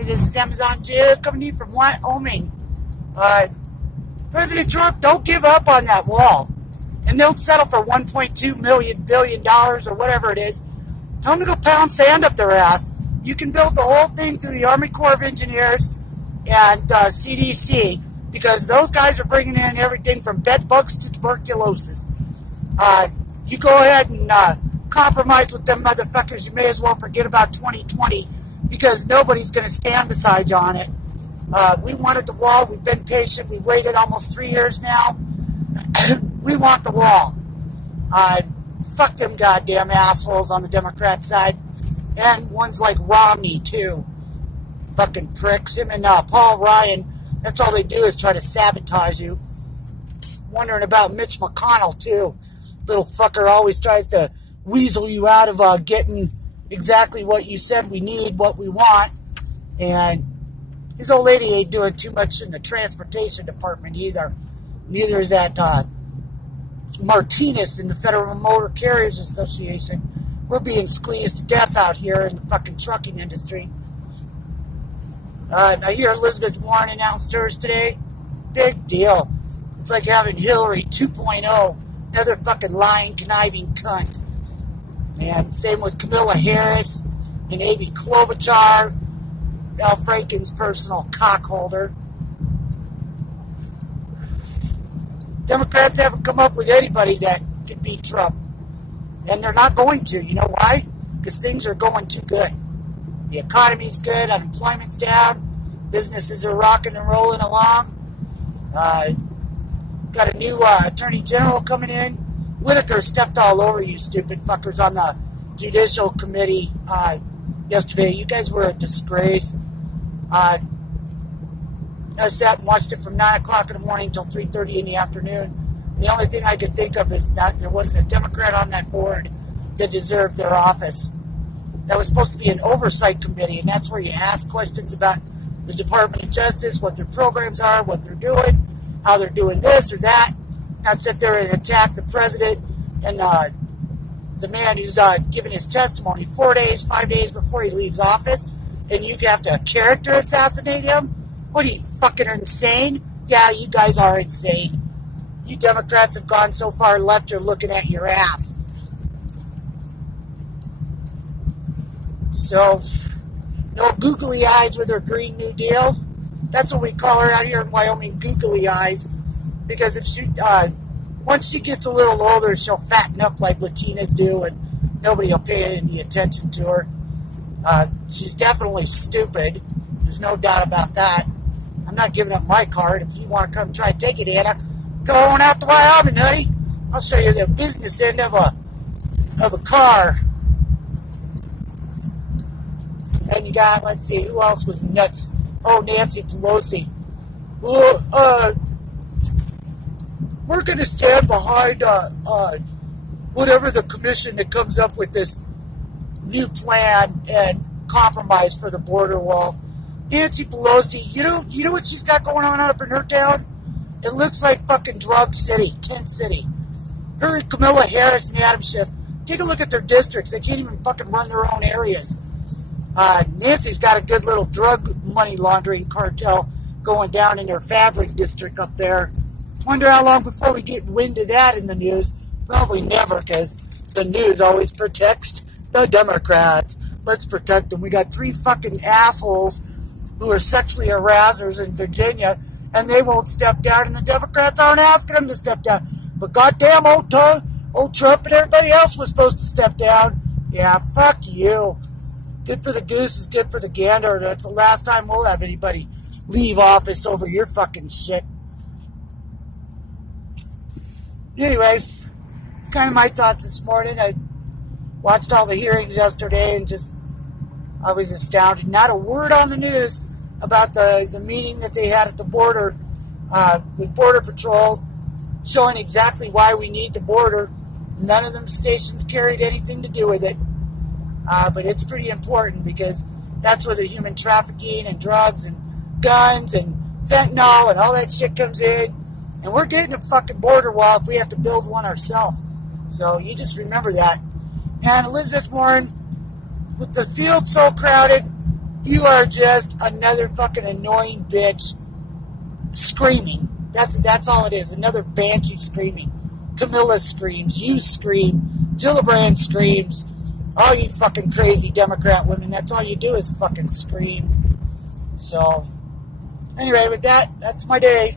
This is Amazon Jim coming to you from Wyoming. President Trump, don't give up on that wall. And don't settle for $1.2 billion or whatever it is. Tell them to go pound sand up their ass. You can build the whole thing through the Army Corps of Engineers and CDC, because those guys are bringing in everything from bed bugs to tuberculosis. You go ahead and compromise with them motherfuckers. You may as well forget about 2020, because nobody's going to stand beside you on it. We wanted the wall. We've been patient. We've waited almost 3 years now. We want the wall. Fuck them goddamn assholes on the Democrat side. And ones like Romney, too. Fucking pricks. Him and Paul Ryan, that's all they do is try to sabotage you. Wondering about Mitch McConnell, too. Little fucker always tries to weasel you out of getting exactly what you said we need, what we want. And his old lady ain't doing too much in the transportation department either. Neither is that Martinez in the Federal Motor Carriers Association. We're being squeezed to death out here in the fucking trucking industry. I hear Elizabeth Warren announced hers today. Big deal. It's like having Hillary 2.0. Another fucking lying, conniving cunt. And same with Kamala Harris and Amy Klobuchar, Al Franken's personal cockholder. Democrats haven't come up with anybody that could beat Trump. And they're not going to. You know why? Because things are going too good. The economy's good, unemployment's down, businesses are rocking and rolling along. Got a new attorney general coming in. Whitaker stepped all over you stupid fuckers on the Judicial Committee yesterday. You guys were a disgrace. I sat and watched it from 9 o'clock in the morning until 3:30 in the afternoon. And the only thing I could think of is that there wasn't a Democrat on that board that deserved their office. That was supposed to be an oversight committee, and that's where you ask questions about the Department of Justice, what their programs are, what they're doing, how they're doing this or that. Not sit there and attack the president and the man who's giving his testimony 4 days, 5 days before he leaves office, and you have to character assassinate him? What are you, fucking insane? Yeah, you guys are insane. You Democrats have gone so far left, you're looking at your ass. So, no googly eyes with her Green New Deal. That's what we call her out here in Wyoming, googly eyes. Because if she, once she gets a little older, she'll fatten up like Latinas do, and nobody will pay any attention to her. She's definitely stupid. There's no doubt about that. I'm not giving up my card. If you want to come try to take it, Anna, go on out to Wyoming, honey. I'll show you the business end of a car. And you got, let's see, who else was nuts? Oh, Nancy Pelosi. Well, we're going to stand behind whatever the commission that comes up with this new plan and compromise for the border wall. Nancy Pelosi, you know what she's got going on up in her town? It looks like fucking drug city, tent city. Her and Kamala Harris and Adam Schiff, take a look at their districts. They can't even fucking run their own areas. Nancy's got a good little drug money laundering cartel going down in her fabric district up there. Wonder how long before we get wind of that in the news. Probably never, because the news always protects the Democrats. Let's protect them. We got 3 fucking assholes who are sexually harassers in Virginia, and they won't step down, and the Democrats aren't asking them to step down. But goddamn old Trump and everybody else was supposed to step down. Yeah, fuck you. Good for the goose is good for the gander. That's the last time we'll have anybody leave office over your fucking shit. Anyway, it's kind of my thoughts this morning. I watched all the hearings yesterday and I was astounded. Not a word on the news about the meeting that they had at the border with Border Patrol, showing exactly why we need the border. None of them stations carried anything to do with it. But it's pretty important, because that's where the human trafficking and drugs and guns and fentanyl and all that shit comes in. And we're getting a fucking border wall if we have to build one ourselves. So you just remember that. And Elizabeth Warren, with the field so crowded, You are just another fucking annoying bitch screaming. That's all it is. Another banshee screaming. Camilla screams. You scream. Gillibrand screams. All you fucking crazy Democrat women, that's all you do is fucking scream. So, anyway, with that, that's my day.